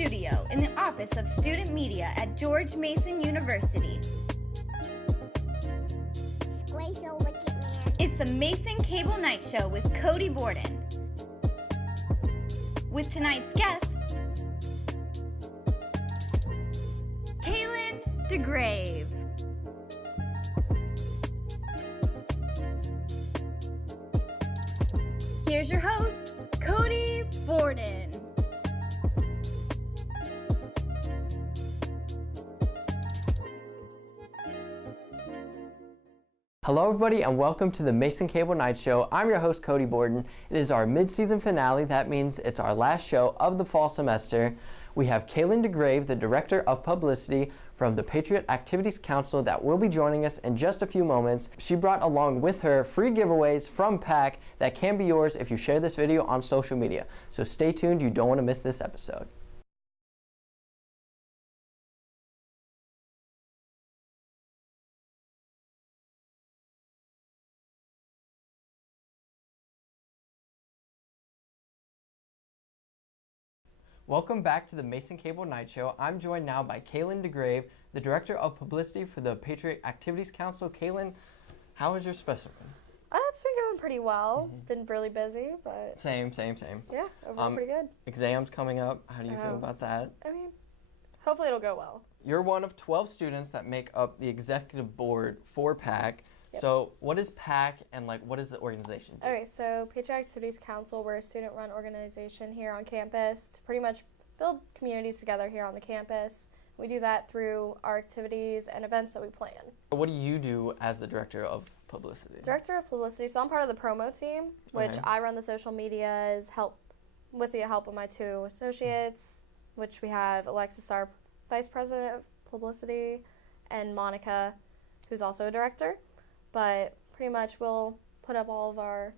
studio in the Office of Student Media at George Mason University. It's the Mason Cable Night Show with Cody Borden. With tonight's guest, Kailyn DeGraeve. Here's your host, Cody Borden. Hello everybody and welcome to the Mason Cable Night Show. I'm your host Cody Borden. It is our mid-season finale. That means it's our last show of the fall semester. We have Kailyn DeGraeve, the Director of Publicity from the Patriot Activities Council, that will be joining us in just a few moments. She brought along with her free giveaways from PAC that can be yours if you share this video on social media. So stay tuned, you don't want to miss this episode. Welcome back to the Mason Cable Night Show. I'm joined now by Kailyn DeGraeve, the Director of Publicity for the Patriot Activities Council. Kailyn, how was your specimen? It's been going pretty well. Been really busy, but... Same. Yeah, overall pretty good. Exams coming up. How do you feel about that? I mean, hopefully it'll go well. You're one of 12 students that make up the executive board for PAC. Yep. So what is PAC and what does the organization do? Okay, so Patriot Activities Council, we're a student-run organization here on campus to pretty much build communities together here on the campus. We do that through our activities and events that we plan. What do you do as the Director of Publicity? Director of Publicity, so I'm part of the promo team, which I run the social medias, with the help of my two associates, which we have Alexis, our Vice President of Publicity, and Monica, who's also a director. But pretty much we'll put up all of our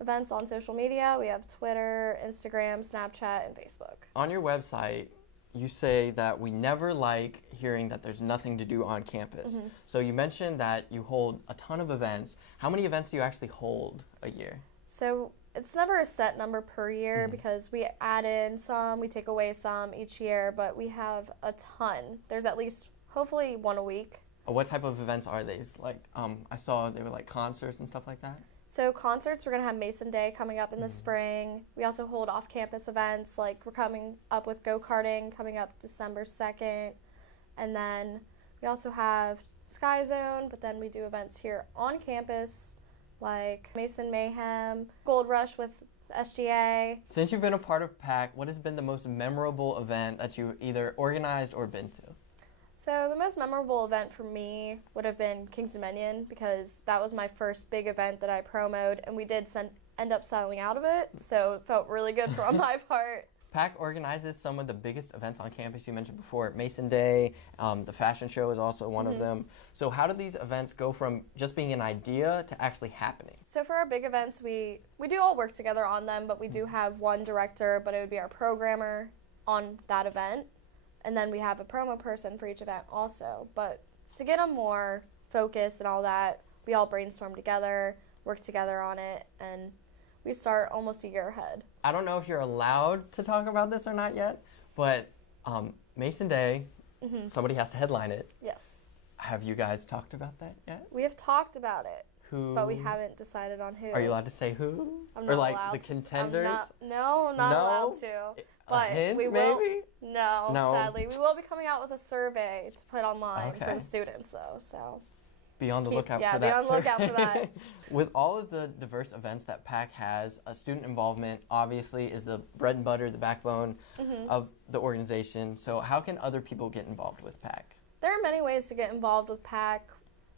events on social media. We have Twitter, Instagram, Snapchat, and Facebook. On your website, you say that we never like hearing that there's nothing to do on campus. So you mentioned that you hold a ton of events. How many events do you actually hold a year? So it's never a set number per year because we add in some, we take away some each year, but we have a ton. There's at least, hopefully, one a week. What type of events are these? I saw they were concerts and stuff like that. So concerts, we're going to have Mason Day coming up in the spring. We also hold off-campus events, we're coming up with go-karting coming up December 2nd. And then we also have Sky Zone, but then we do events here on campus like Mason Mayhem, Gold Rush with SGA. Since you've been a part of PAC, what has been the most memorable event that you've either organized or been to? So the most memorable event for me would have been King's Dominion because that was my first big event that I promoted, and we did end up selling out of it, so it felt really good on my part. PAC organizes some of the biggest events on campus. You mentioned before Mason Day, the fashion show is also one of them. So how do these events go from just being an idea to actually happening? So for our big events, we do all work together on them, but we do have one director, but it would be our programmer on that event. And then we have a promo person for each event also. But to get them more focused and all that, we all brainstorm together, work together on it, and we start almost a year ahead. I don't know if you're allowed to talk about this or not yet, but Mason Day, somebody has to headline it. Yes. Have you guys talked about that yet? We have talked about it. Who? But we haven't decided on who. Are you allowed to say who? I'm not allowed the contenders? I'm not allowed to. But a hint, we will, maybe? No, sadly. We will be coming out with a survey to put online for the students, though. So be on the lookout for that. Yeah, be on the lookout for that. With all of the diverse events that PAC has, student involvement obviously is the bread and butter, the backbone of the organization. So how can other people get involved with PAC? There are many ways to get involved with PAC.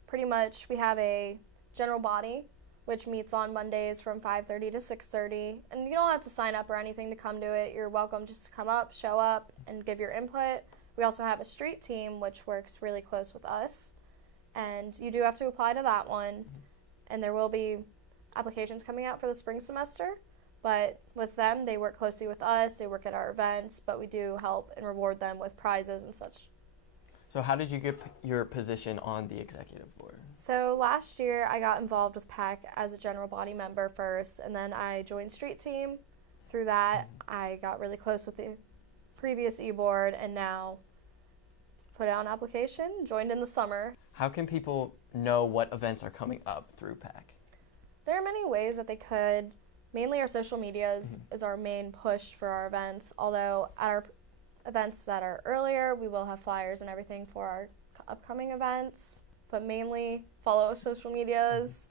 Pretty much we have a general body, which meets on Mondays from 5:30 to 6:30. And you don't have to sign up or anything to come to it. You're welcome just to come up, show up, and give your input. We also have a street team, which works really close with us. And you do have to apply to that one. And there will be applications coming out for the spring semester. But with them, they work closely with us. They work at our events, but we do help and reward them with prizes and such. So how did you get your position on the executive board? So last year I got involved with PAC as a general body member first, and then I joined street team. Through that, I got really close with the previous e-board, and now put out an application, joined in the summer. How can people know what events are coming up through PAC? There are many ways that they could. Mainly our social medias is our main push for our events, although at our events that are earlier, we will have flyers and everything for our upcoming events, but mainly follow social medias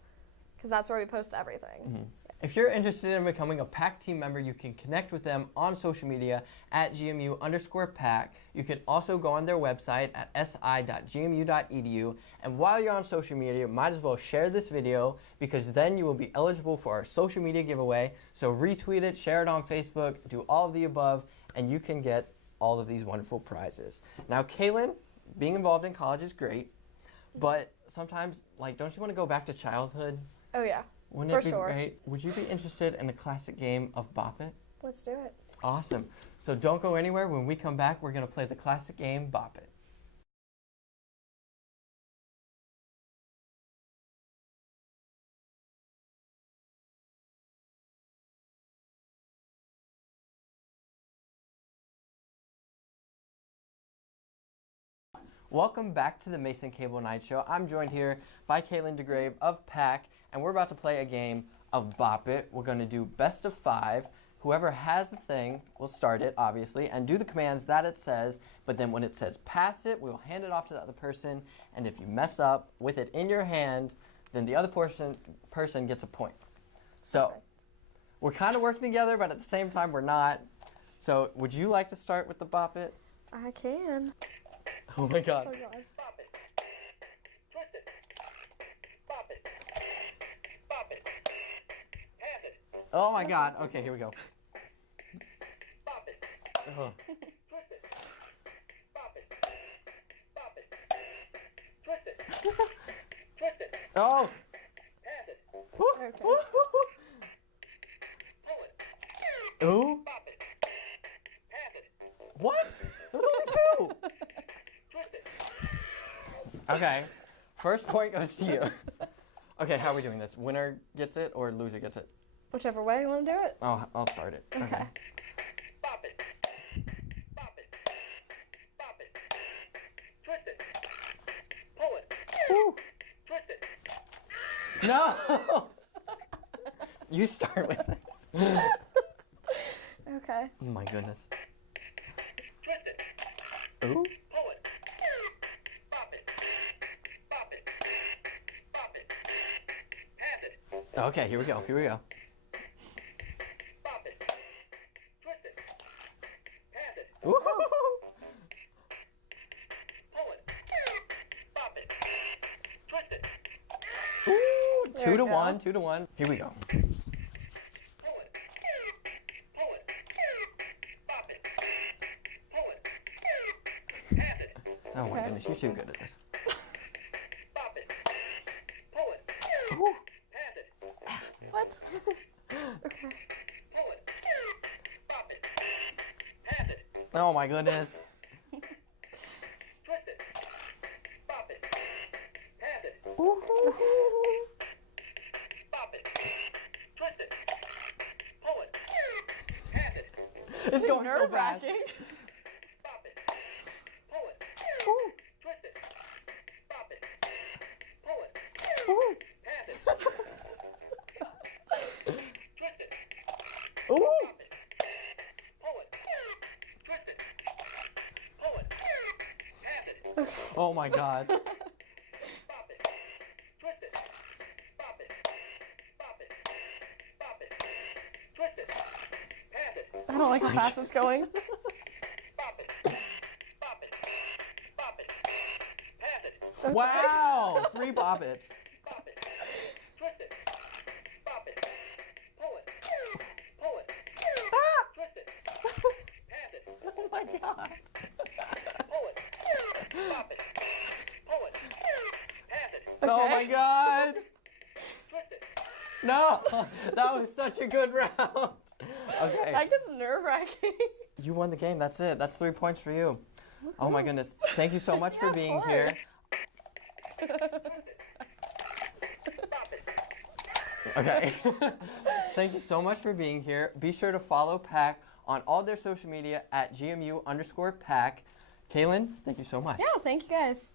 because that's where we post everything. If you're interested in becoming a PAC team member, you can connect with them on social media at GMU_PAC. You can also go on their website at si.gmu.edu. And while you're on social media, might as well share this video because then you will be eligible for our social media giveaway. So retweet it, share it on Facebook, do all of the above, and you can get all of these wonderful prizes. Now, Kailyn, being involved in college is great, but sometimes, like, don't you want to go back to childhood? Oh yeah. Wouldn't For it be sure. great? Would you be interested in the classic game of Bop-It? Let's do it. Awesome. So don't go anywhere. When we come back, we're going to play the classic game Bop-It. Welcome back to the Mason Cable Night Show. I'm joined here by Kailyn DeGraeve of PAC, and we're about to play a game of Bop-It. We're going to do best of 5. Whoever has the thing will start it, obviously, and do the commands that it says, but then when it says pass it, we'll hand it off to the other person, and if you mess up with it in your hand, then the other person gets a point. So we're kind of working together, but at the same time, we're not. So would you like to start with the Bop-It? I can. Oh my God. Oh God. Bop it. Twist it. Bop it. Bop it. Pass it. Oh my God. Okay, here we go. Bop it. Ugh. Twist it. Bop it. Bop it. Twist it. Twist it. Oh. Pass it. Woo, Okay. woo, Pull it. Ooh. Bop it. Pass it. What? There's only 2. Twist it. Okay. First point goes to you. Okay, how are we doing this? Winner gets it or loser gets it? Whichever way you want to do it. Oh, I'll start it. Okay. Bop it. Bop it. Bop it. Twist it. Pull it. Woo. Twist it. No. You start with it. Okay. Oh my goodness. Twist it. Ooh. Pull it. Bop it. Bop it. Bop it. Pass it. Okay, here we go. Here we go. Bop it. Twist it. Pass it. Woo. Pull it. Bop it. Twist it. Ooh. There 2 we to go. 1. 2 to 1. Here we go. Pull it. Pull it. Bop it. Pull it. Pass it. Oh my Okay. goodness, you're too good at this. Bop it. Pull it. Ooh. Pass it. What? Okay. Pull it. Bop it. Pass it. Oh my goodness. Twist it. Bop it. Pass it. Ooh. Bop it. Twist it. Pull it. Pass it. It's going so fast. Nerve-wracking. Bop it. Pull it. Ooh. Twist it. Bop it. Pull it. Ooh. Pass it. Twist it. Ooh. Bop it. Pull it. Twist it. Pull it. Pass it. Oh my God. Bop it. Twist it. Bop it. Bop it. Bop it. Twist it. Pass it. I don't like how fast it's going. Bop it. Bop it. Bop it. Pass it. Wow. 3 Bop-Its. Bop it. Twist it. Bop it. Pull it. Pull it. Twist it. Pass it. Oh my God. Pull it. Bop it. Pull it. Pass it. Oh my God. Twist it. No. That was such a good round. Okay. That gets nerve-wracking. You won the game. That's it. That's 3 points for you. Oh my goodness. Thank you so much Yeah, for of being here. Bop it. Okay. Thank you so much for being here. Be sure to follow PAC on all their social media at GMU_PAC. Kailyn, thank you so much. Yeah, thank you guys.